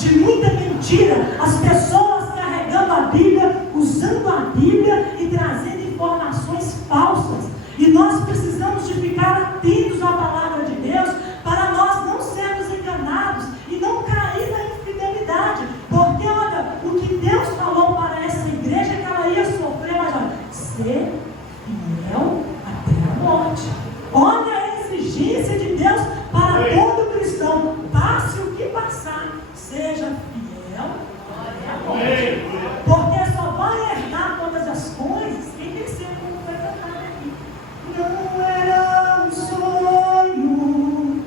de muita mentira, as pessoas carregando a Bíblia, usando a Bíblia e trazendo informações falsas. E nós precisamos de ficar atentos à palavra de Deus para nós não sermos enganados e não cair na infidelidade. Porque olha, o que Deus falou para essa igreja é que ela ia sofrer, mas olha, ser fiel até a morte. Olha a exigência de Deus para todo cristão. Passe o que passar, seja fiel até a morte. Porque só vai herdar todas as coisas quem vencer, como foi cantado aqui. Não era um sonho,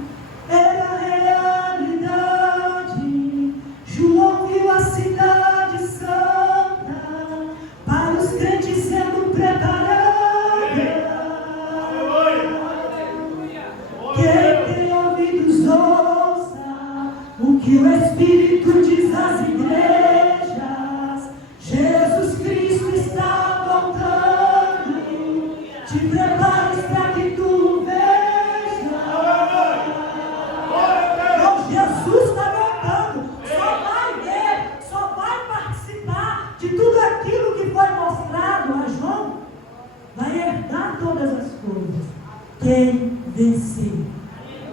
era realidade. João viu a cidade santa para os crentes sendo preparada. Quem tem ouvidos ouça o que o Espírito diz às igrejas. Jesus Cristo está voltando. Te prepares para que tu veja. Não, Jesus está voltando. Só vai ver, só vai participar de tudo aquilo que foi mostrado a João. Vai herdar todas as coisas. Quem vencer.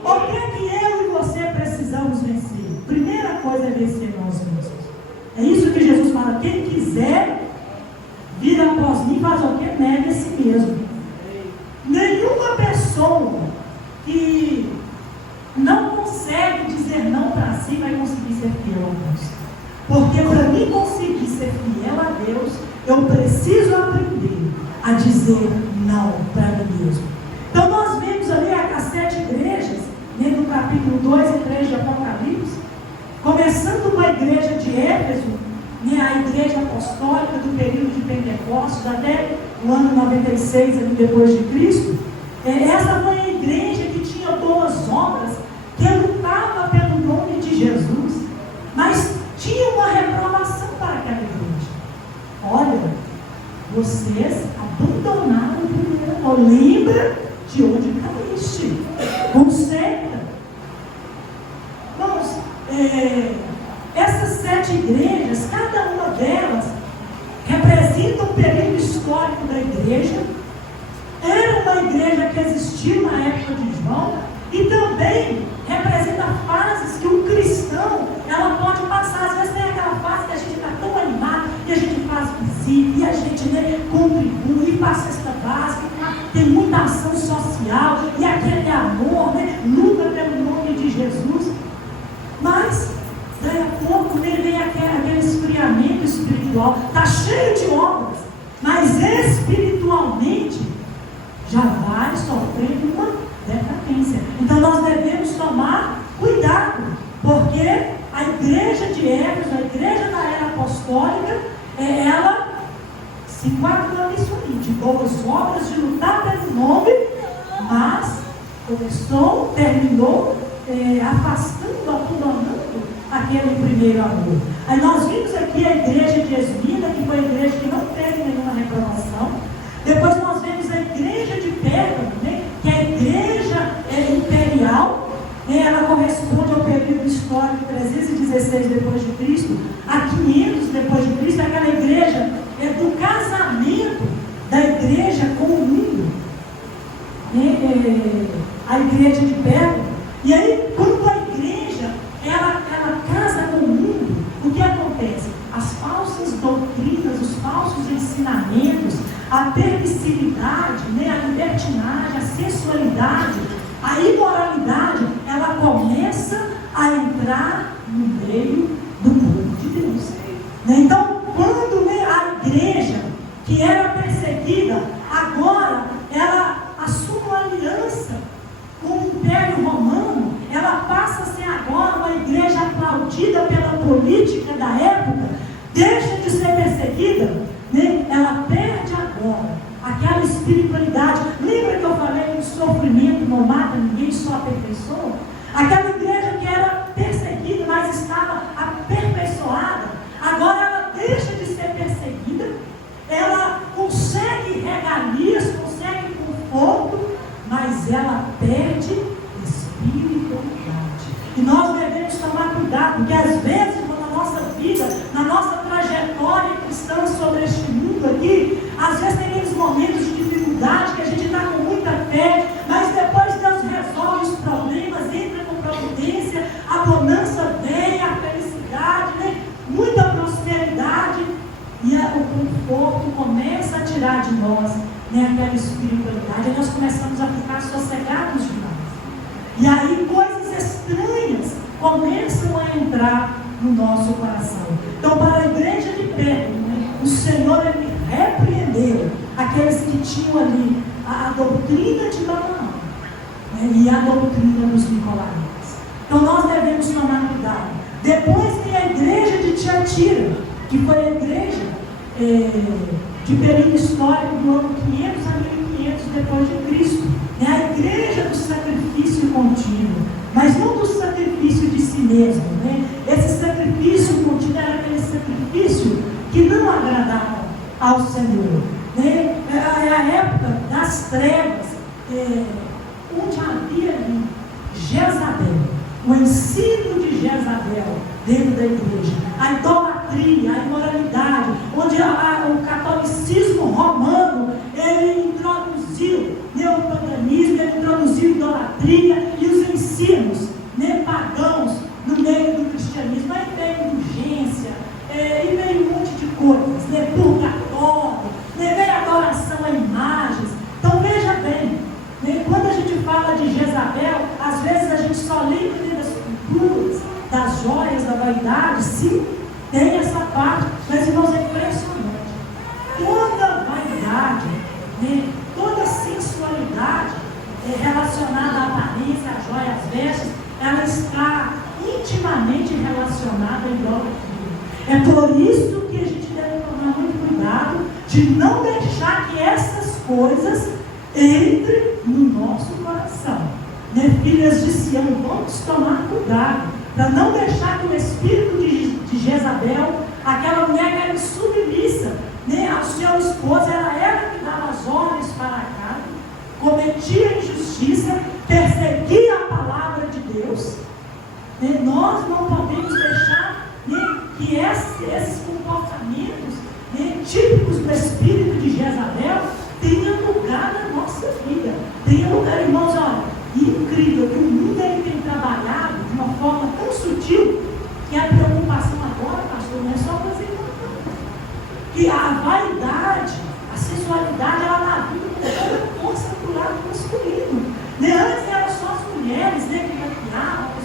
O que é que eu e você precisamos vencer? Primeira coisa é vencer nós mesmos. É isso que Jesus fala. Quem quiser vir após mim, faz o que? Nega a si mesmo. Nenhuma pessoa que não consegue dizer não para si vai conseguir ser fiel a Deus. Porque para mim conseguir ser fiel a Deus, eu preciso aprender a dizer não para mim mesmo. Então nós vemos ali as 7 igrejas, no capítulo 2 e 3 de Apocalipse, começando com a igreja de Éfeso, a igreja apostólica do período de Pentecostes, até o ano 96, ali depois de Cristo. Essa foi a igreja que tinha boas obras, que lutava pelo nome de Jesus, mas tinha uma reprovação para aquela igreja. Olha, vocês abandonaram o primeiro amor. Lembra de onde caíste. Conserta. Vamos, essas 7 igrejas, cada uma delas representa um período histórico da igreja. Era uma igreja que existiu na época de João e também representa fases que um cristão ela pode passar. Às vezes tem aquela fase que a gente está tão animado e a gente faz visita e a gente contribui, passa esta base, tem muita ação social e aquele amor, luta pelo nome de Jesus. Mas daí a pouco vem aquele esfriamento espiritual, está cheio de obras, mas espiritualmente já vai sofrendo uma decadência. Então nós devemos tomar cuidado, porque a igreja de Éfeso, a igreja da era apostólica, ela se enquadrou nisso aí, de boas obras, de lutar pelo nome, mas terminou afastando, abandonando aquele primeiro amor. Aí nós vimos aqui a igreja de Esmina, que foi a igreja que não teve nenhuma reprovação. Depois nós vemos a igreja de Pérgamo, que é a igreja imperial. Ela corresponde ao período histórico 316 depois de Cristo a 500 depois de Cristo. Aquela igreja do casamento da igreja com o mundo, a igreja de Pérgamo. E aí, quando a igreja ela casa com o mundo, o que acontece? As falsas doutrinas, os falsos ensinamentos, a permissividade, a libertinagem, a sensualidade, a imoralidade, ela começa a entrar no meio do povo de Deus. Então, quando a igreja que era perseguida, agora ela assume uma aliança com o Império Romano, ela passa a ser agora uma igreja aplaudida pela política da época, deixa de ser perseguida, ela perde agora aquela espiritualidade. Lembra que eu falei que o sofrimento não mata ninguém, só aperfeiçoa? Aquela igreja que era perseguida, mas estava aperfeiçoada, agora ela deixa de ser perseguida, ela consegue regalias, consegue conforto, mas ela perde espiritualidade. E nós devemos tomar cuidado, porque às vezes na nossa trajetória cristã sobre este mundo aqui, às vezes tem aqueles momentos de dificuldade que a gente está com muita fé, mas depois Deus resolve os problemas, entra com providência, a bonança vem, a felicidade, né? Muita prosperidade, e o conforto começa a tirar de nós, né, aquela espiritualidade, e nós começamos a ficar sossegados demais. E aí coisas estranhas começam a entrar no nosso coração. Então, para a igreja de Pérgamo, né, o Senhor ele repreendeu aqueles que tinham ali a doutrina de Balaão, né, e a doutrina dos Nicolaítas. Então nós devemos tomar cuidado. Depois tem a igreja de Tiatira, que foi a igreja de período histórico do ano 500 a 1500 depois de Cristo. É a igreja do sacrifício contínuo, mas não do sacrifício de si mesmo, né? Esse sacrifício contínuo era aquele sacrifício que não agradava ao Senhor, né? É a época das trevas, onde havia ali Jezabel, o ensino de Jezabel dentro da igreja, a idolatria, a imoralidade, onde o catolicismo romano ele introduziu neopaganismo, ele introduziu idolatria e os ensinos pagãos no meio do cristianismo. Aí veio indulgência, e veio um monte de coisas, purgatório, veio adoração a imagens. Então veja bem, quando a gente fala de Jezabel, às vezes a gente só lembra das culturas, das joias, da vaidade. Sim, tem essa parte, mas irmãos, é impressionante. Toda vaidade, toda sensualidade relacionada à aparência, à joia, às vestes, ela está intimamente relacionada à idolatria. É por isso que a gente deve tomar muito cuidado de não deixar que essas coisas entrem no nosso coração. Filhas de Sião, vamos tomar cuidado para não deixar que o espírito de Jezabel, aquela mulher que era submissa ao seu esposo, ela era que dava as ordens para a casa, cometia injustiça, perseguia a palavra de Deus. Nós não podemos deixar que esses comportamentos típicos do espírito de Jezabel tenham lugar na nossa vida. Tenham lugar, irmãos, olha, incrível que o mundo ele tem trabalhado de uma forma tão sutil que a preocupação agora, pastor, não é só fazer nada. Que a vaidade, a sensualidade, ela na vida toda força para o lado masculino. Antes eram só as mulheres que maquiavam.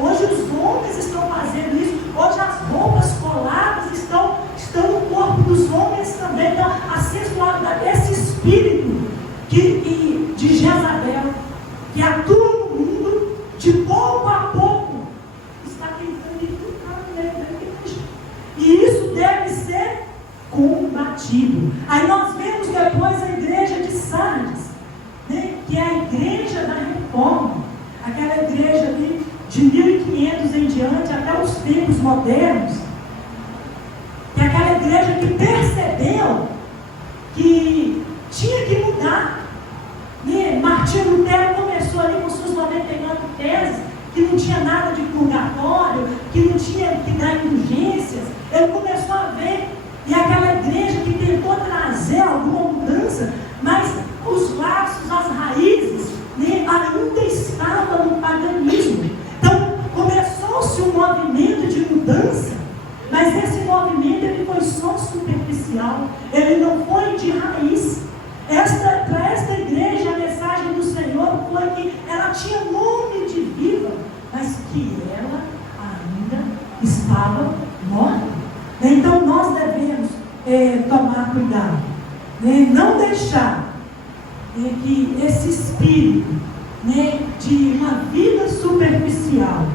Hoje os homens estão fazendo isso. Hoje as roupas coladas estão no corpo dos homens também. Então a sensualidade, esse espírito de Jezabel, que atua no mundo, de pouco a pouco está tentando infiltrar no meio da igreja. E isso deve ser combatido. Aí nós vemos depois a igreja de Sardes, que é a igreja da reforma, aquela igreja ali de 1500 em diante até os tempos modernos, que é aquela igreja que percebeu que tinha que mudar. Martinho Lutero começou ali com suas 99 teses, que não tinha nada de purgatório, que não tinha que dar indulgências. Ele começou a ver, e aquela igreja que tentou trazer alguma mudança, mas os laços, as raízes, ainda estavam no paganismo. Então começou-se um movimento de mudança, mas esse movimento ele foi só superficial, ele não foi de raiz. Para esta igreja, a mensagem do Senhor foi que ela tinha nome de viva, mas que ela ainda estava morta. Então nós devemos tomar cuidado, não deixar que esse espírito de uma vida superficial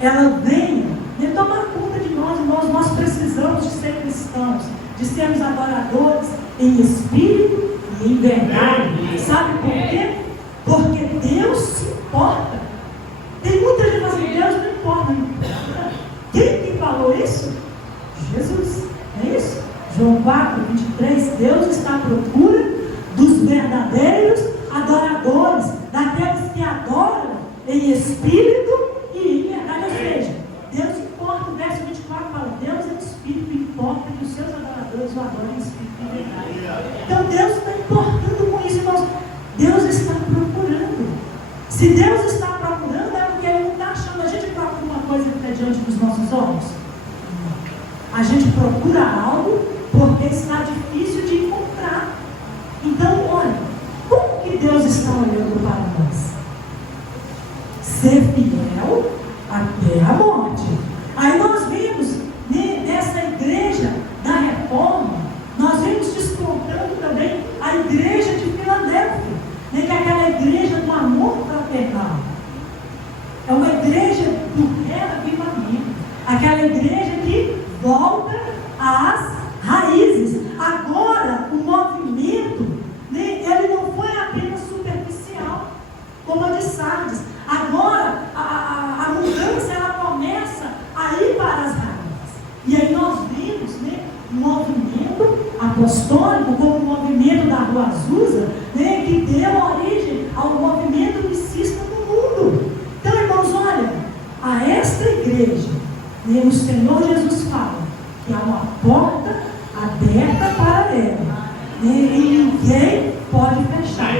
ela venha tomar conta de nós. Nós precisamos de ser cristãos, de sermos adoradores em espírito e em verdade. Sabe por quê? Porque Deus se importa. Tem muita gente assim, Deus não importa. Quem que falou isso? Jesus, não é isso? João 4, 23, Deus está à procura dos verdadeiros adoradores, daqueles que adoram em espírito e em verdade. Ou seja, Deus importa. O verso 24 fala, Deus é espírito. o adorem em espírito e verdade. Então Deus está importando com isso, irmãos. Deus está procurando. Se Deus está procurando, é porque Ele não está achando. A gente procura uma coisa que está diante dos nossos olhos. A gente procura algo porque está difícil de encontrar. Então, olha, como que Deus está olhando para nós? Ser fiel até a morte. Aí nós vimos nessa igreja da Reforma, nós vimos descontando também a igreja de Filadélfia, que é aquela igreja do amor fraternal. É uma igreja do reavivamento, aquela igreja que volta às raízes. Agora, o movimento, ele não foi apenas superficial, como a de Sardes. Agora, a mudança, ela começa a ir para as raízes. E aí nós vimos, um movimento apostólico, como o movimento da Rua Azusa, que deu origem ao movimento missista no mundo. Então, irmãos, olha, a esta igreja, o Senhor Jesus fala que há uma porta aberta para ela, e ninguém pode fechar.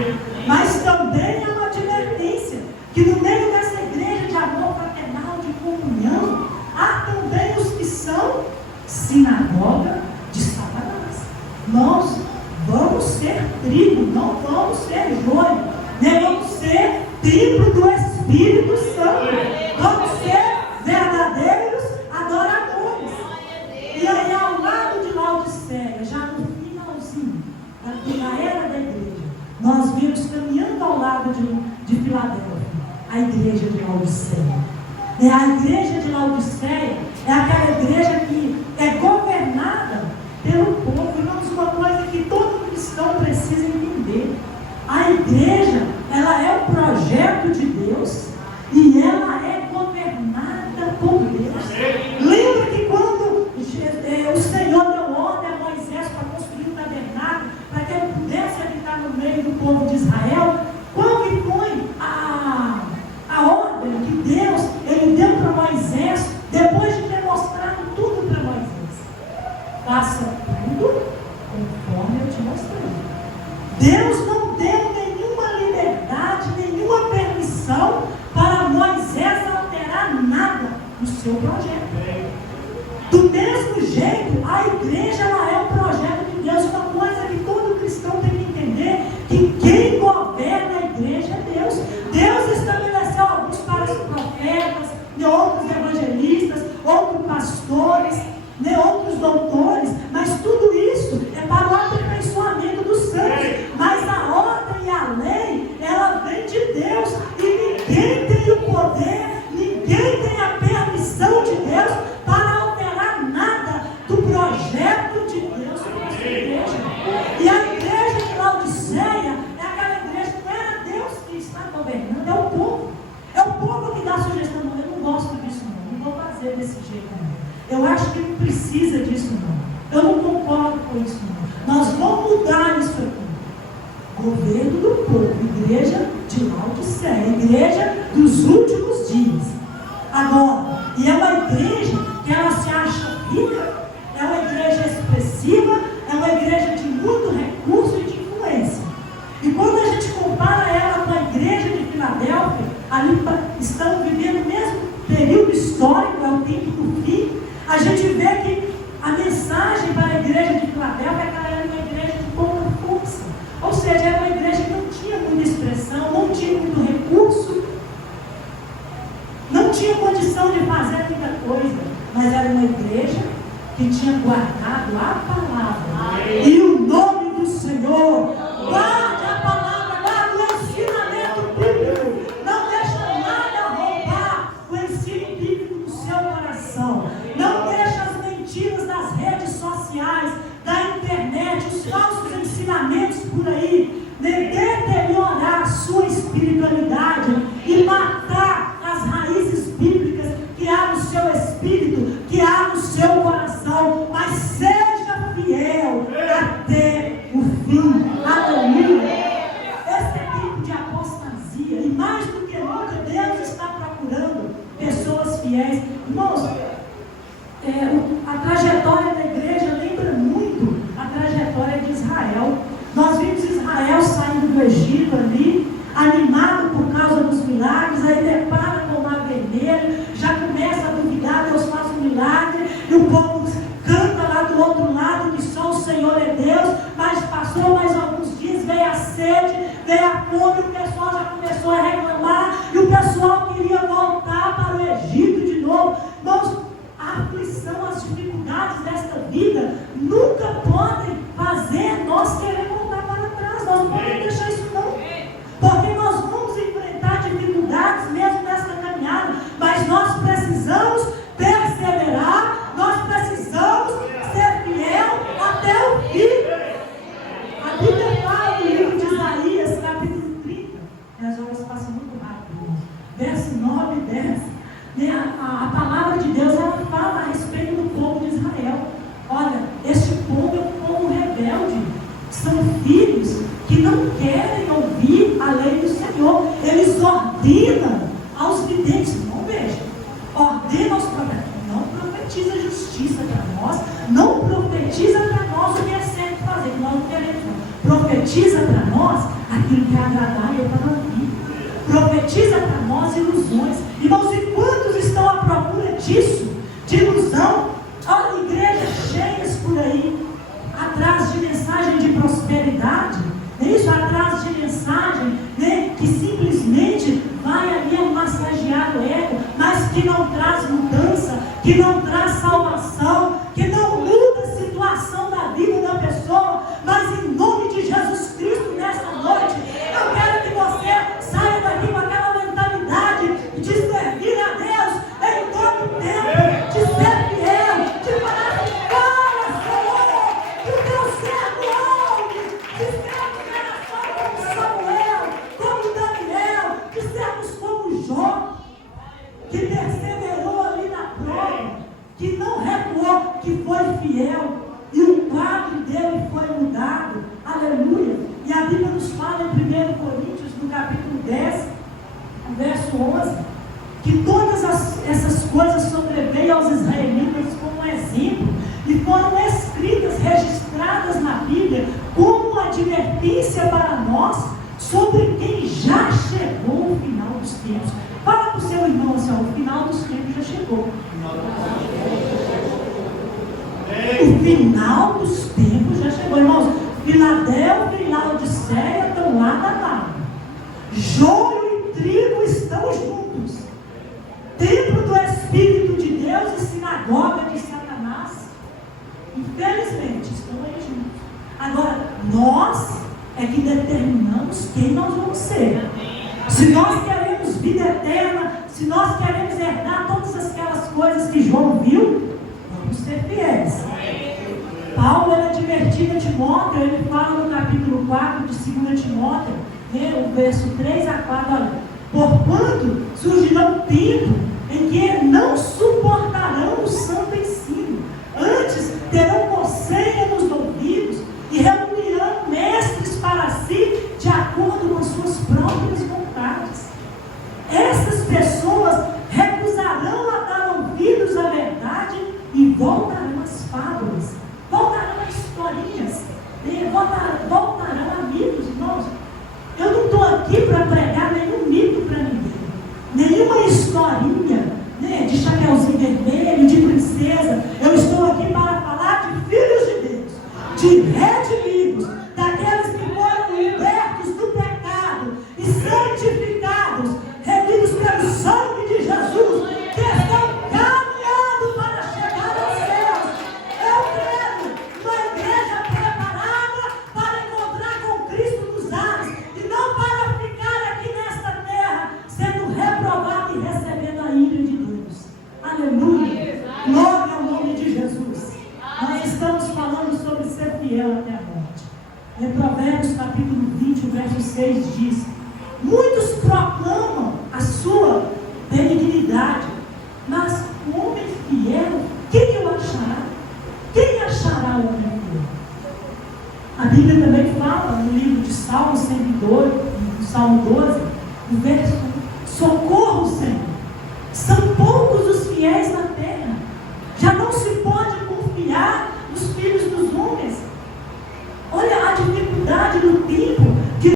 Mas também há uma advertência, que no meio dessa igreja de amor fraternal, de comunhão, há também os que são sinagoga de Satanás. Nós vamos ser tribo, não vamos ser joio, vamos ser templo do Espírito Santo, vamos ser verdadeiros adoradores. E aí, ao lado de Laodiceia, já no finalzinho da era da igreja, nós vimos caminhando ao lado de Filadélfia a igreja de Laodiceia. A igreja de Laodiceia é aquela igreja que é governada pelo povo. Irmãos, uma coisa que todo cristão precisa entender: a igreja, ela é o projeto de Deus e ela é governada por Deus. Lembra que quando o Senhor deu ordem a Moisés para construir o tabernáculo, para que ele pudesse habitar no meio do povo de Israel? Qual que foi a ordem que Deus ele deu para Moisés, depois de ter mostrado tudo para Moisés? Faça tudo conforme eu te mostrei. Deus não deu nenhuma liberdade, nenhuma permissão para Moisés alterar nada no seu projeto. Do mesmo jeito, a igreja ela é o projeto de Deus. Uma coisa que todo cristão tem que entender, que quem governa a igreja é Deus. Deus estabeleceu alguns para os profetas, outros evangelistas, outros pastores, outros doutores, mas tudo isso é para o aperfeiçoamento dos santos. Mas a ordem e a lei, ela vem de Deus, e ninguém tem o poder, ninguém tem a permissão de Deus para alterar nada do projeto de Deus para a sua igreja. E a igreja de Laodiceia é aquela igreja que não era Deus que está governando, é o povo. É o povo que dá sugestão. Não, eu não gosto disso não vou fazer desse jeito não. Eu acho que não precisa disso não. Eu não concordo com isso não. Nós vamos mudar isso aqui. Governo do povo, igreja de Laodiceia, igreja dos últimos dias. Agora, e é uma igreja que ela se acha rica, é uma igreja expressiva, é uma igreja de muito recurso e de influência. E quando a gente compara ela com a igreja de Filadélfia, ali estão vivendo o mesmo período histórico, é o tempo do fim, a gente vê que a mensagem para a igreja de Filadélfia é que ela era uma igreja de pouca força. Ou seja, era uma igreja que não tinha muita expressão, não tinha muito recurso, não tinha condição de fazer muita coisa, mas era uma igreja que tinha guardado a palavra e o nome do Senhor. Guarde a palavra, guarde o ensinamento bíblico, não deixa nada roubar o ensino bíblico do seu coração, não deixa as mentiras das redes sociais, da internet, os falsos ensinamentos por aí, deteriorar a sua espiritualidade e matar as raízes bíblicas que há no seu espírito, que há no seu coração. Mas seja fiel até o fim. Aleluia. Esse é tipo de apostasia, e mais do que nunca Deus está procurando pessoas fiéis. Irmãos, a trajetória da igreja lembra muito escondido ali, animado por causa dos milagres, aí depara com o mar vermelho, já começa a duvidar, Deus faz um milagre, e o povo canta lá do outro lado que só o Senhor é Deus. Mas passou mais alguns dias, veio a sede, veio a fome, o pessoal já começou a reclamar, e o pessoal queria voltar para o Egito de novo. Irmãos, a aflição, as dificuldades desta vida nunca podem fazer nós querer voltar para trás. Nós não podemos deixar isso não, porque nós vamos enfrentar dificuldades mesmo nesta caminhada, mas nós precisamos perseverar, nós precisamos ser fiel até o fim. A Bíblia fala no livro de Isaías, capítulo 30, e as horas passam muito rápido, verso 9 e 10, a palavra de Deus, ela fala a respeito do povo de Israel. Olha, este povo é um povo rebelde, são filhos que não querem ouvir a lei do Senhor. Eles ordenam aos videntes, não veja, ordena aos profetas, não profetiza justiça para nós, não profetiza para nós o que é certo fazer, que nós não queremos não. Profetiza para nós aquilo que é agradável para a vida, profetiza para nós ilusões. Irmãos, e quantos estão à procura disso, de ilusão? Olha, igrejas cheias por aí, atrás de mensagem de prosperidade, isso, atrás de mensagem, né, que simplesmente vai ali massagear o ego, mas que não traz mudança, que não traz salvação, que não muda a situação da vida da pessoa. Mas em nome de Jesus Cristo, nessa noite, eu quero que você saia daqui com aquela mentalidade de servir a Deus em todo o tempo, de ser fiel, de falar assim: olha, Senhor, que o teu servo ouve, de sermos geração como Samuel, como Daniel, de sermos como Jó, que perseverou ali na prova, que não recuou, que foi fiel, e o quadro dele foi mudado. Aleluia! E a Bíblia nos fala em 1 Coríntios, no capítulo 10, verso 11, que todas essas coisas sobreveio aos israelitas como exemplo, e foram escritas, registradas na Bíblia, como advertência para nós, sobre quem já chegou o final dos tempos. Fala para o seu irmão assim: o final dos tempos já chegou. O final dos tempos já chegou, irmãos. Filadélfia e Laodiceia estão lado a lado. Joio e trigo estão juntos. Templo do Espírito de Deus e sinagoga de Satanás, infelizmente, estão aí juntos. Agora, nós é que determinamos quem nós vamos ser. Se nós queremos vida eterna, se nós queremos herdar todas aquelas coisas que João viu, vamos ser fiéis. Paulo era advertido a Timóteo, ele fala no capítulo 4 de 2 Timóteo, o verso 3 a 4, olha: porquanto surgirá um tempo em que não suportarão o santo ensino, antes terão coceira nos ouvidos e reunirão mestres para si, de acordo com suas próprias vontades. Essas pessoas recusarão a dar ouvidos à verdade e voltarão às fábulas, voltarão a historinhas, voltarão a mitos. Irmãos, eu não estou aqui para pregar nenhum mito para ninguém, nenhuma historinha, né, de chapeuzinho vermelho, de princesa. Eu estou aqui para falar de filhos de Deus, de redimidos, daqueles que foram libertos do pecado e santificados, remidos pelo sangue de Jesus, que estão caminhando para chegar aos céus. Eu quero uma igreja preparada para encontrar com Cristo nos ares, e não para ficar aqui nesta terra sendo reprovado e recebendo a ira de Deus. Aleluia! Glória ao nome de Jesus. Nós estamos falando sobre ser fiel até a morte. Em Provérbios capítulo 20, o verso 6 diz: muitos proclamam a sua benignidade, mas o homem fiel, quem o achará? Quem achará o homem fiel? A Bíblia também fala no livro de Salmo 102, no Salmo 12, no verso 1: socorro, Senhor, são poucos os fiéis na terra.